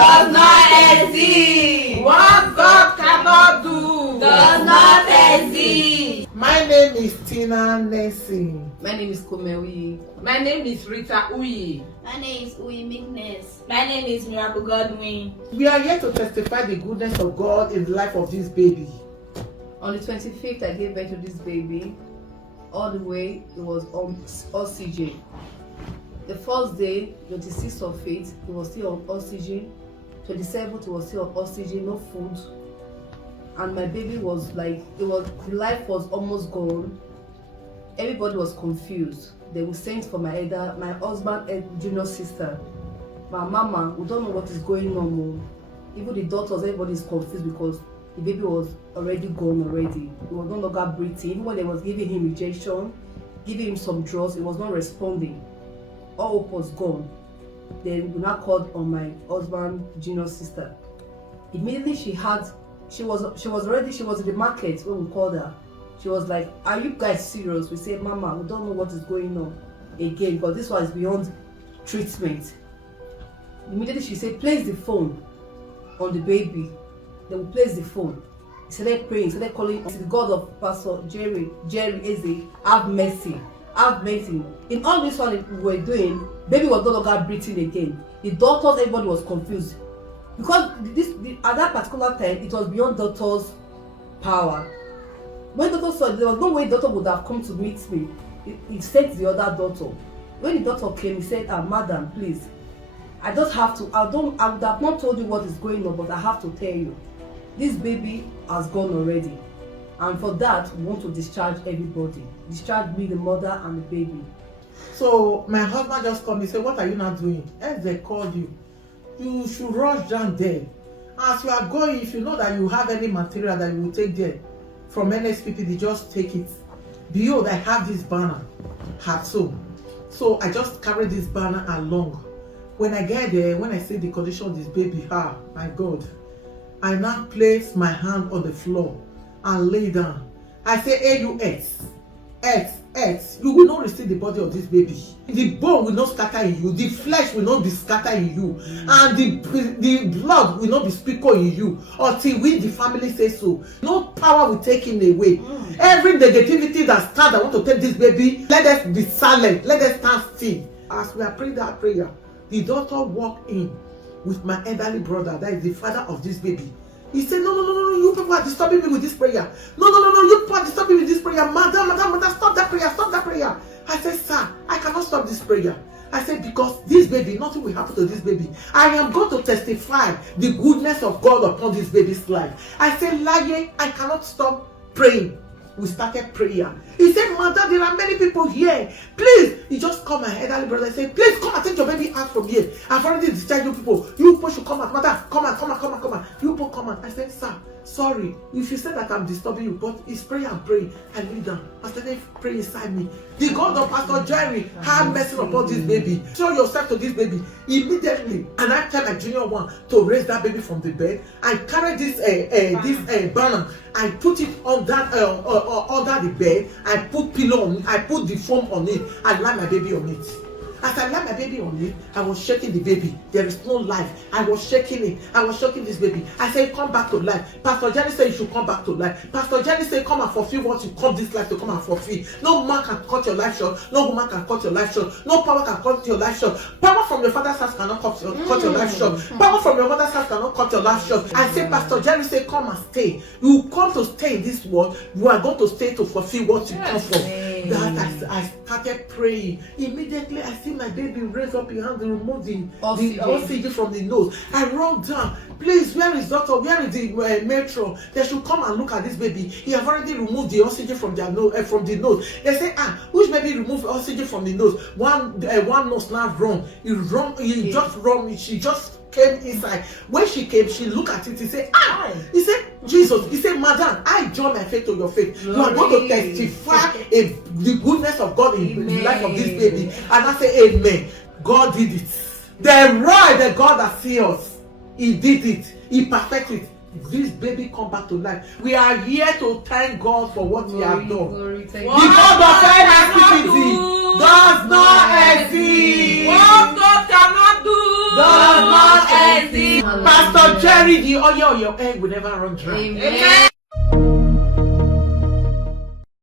does not exist. What God cannot do does not exist. My name is Tina Nessie. My name is Komewi. My name is Rita Uyi. My name is Uyi Meekness. My name is Miraculous Godwin. We are here to testify the goodness of God in the life of this baby. On the 25th, I gave birth to this baby. All the way, it was on oxygen. The first day, 26th of it, it was still on oxygen. 27th, it was still on oxygen, no food. And my baby was like, the life was almost gone. Everybody was confused. They were sent for my husband, junior sister. My mama, we don't know what is going on. Even the doctors, everybody is confused because the baby was already gone already. He was no longer breathing. Even when they was giving him injection, giving him some drugs, he was not responding. All hope was gone. Then we now called on my husband, junior sister. Immediately she was in the market when we called her. She was like, "Are you guys serious?" We said, "Mama, we don't know what is going on again, but this one is beyond treatment." Immediately she said, "Place the phone on the baby." Then we placed the phone. He started praying, started calling on the God of Pastor Jerry Eze, have mercy. Have mercy. In all this one we were doing, baby was no longer breathing again. The doctors, everybody was confused. Because at that particular time, it was beyond doctors' power. When doctor saw it, there was no way doctor would have come to meet me. He sent the other doctor. When the doctor came, he said, "Madam, please, I just have to, I would have not told you what is going on, but I have to tell you. This baby has gone already. And for that, we want to discharge everybody. Discharge me, the mother, and the baby." So my husband just called me and said, "What are you not doing?" As they called you, you should rush down there. As you are going, if you know that you have any material that you will take there from Nsppdian, just take it. Behold, I have this banner at home. So I just carry this banner along. When I get there, when I see the condition of this baby, my God, I now place my hand on the floor and lay down. I say, X, you will not receive the body of this baby. The bone will not scatter in you, the flesh will not be scattered in you, and the blood will not be sprinkled in you until we, the family, say so. No power will take him away. Every negativity that stands, I want to take this baby, let us be silent, let us stand still. As we are praying that prayer, the doctor walked in with my elderly brother, that is the father of this baby. He said, no, you people are disturbing me with this prayer. No, you people are disturbing me with this prayer. Madam, stop that prayer. I said, "Sir, I cannot stop this prayer." I said, "Because this baby, nothing will happen to this baby. I am going to testify the goodness of God upon this baby's life." I said, "Laye, I cannot stop praying." We started prayer. He said, "Madam, there are many people here. Please," he just called my elderly brother and said, "Please come and take your baby out from here. I've already discharged you people. You people should come out. Madam, come on. You people come out." I said, "Sir, sorry. If you said that I'm disturbing you, but it's prayer and praying." I kneel down. I started praying inside me. The God of Pastor Jerry, have mercy upon this baby. Show yourself to this baby immediately. And I tell my junior one to raise that baby from the bed. I carry this banner. I put it under the bed. I put pillow on it. I put the foam on it. I lie my baby on it. As I laid my baby on it, I was shaking the baby. There is no life. I was shaking it. I was shaking this baby. I said, "Come back to life." Pastor Jenny said, "You should come back to life." Pastor Jenny said, "Come and fulfill what you come this life to come and fulfill." No man can cut your life short. No woman can cut your life short. No power can cut your life short. Power from your father's house cannot cut your life short. Power from your mother's house cannot cut your life short. I said, Pastor Jerry said, "Come and stay. You come to stay in this world. You are going to stay to fulfill what you come for." That I started praying. Immediately I see my baby raise up his hand and remove the oxygen from the nose. I run down. "Please, where is doctor? Where is the metro? They should come and look at this baby. He have already removed the oxygen from the nose." They say, "Which baby removed oxygen from the nose?" One nose now run. She just came inside. When she came, she looked at it. He said, He said, "Jesus." He said, "Madam, I join my faith to your faith. You are going to testify the goodness of God in the life of this baby." And I say, "Amen." God did it. The God that sees us, He did it. He perfected it. This baby come back to life. We are here to thank God for what He has done. The God of Nsppdian does not exist. What God cannot do does not exist. Hallelujah. Pastor Jerry, the oil on your head will never run dry. Amen.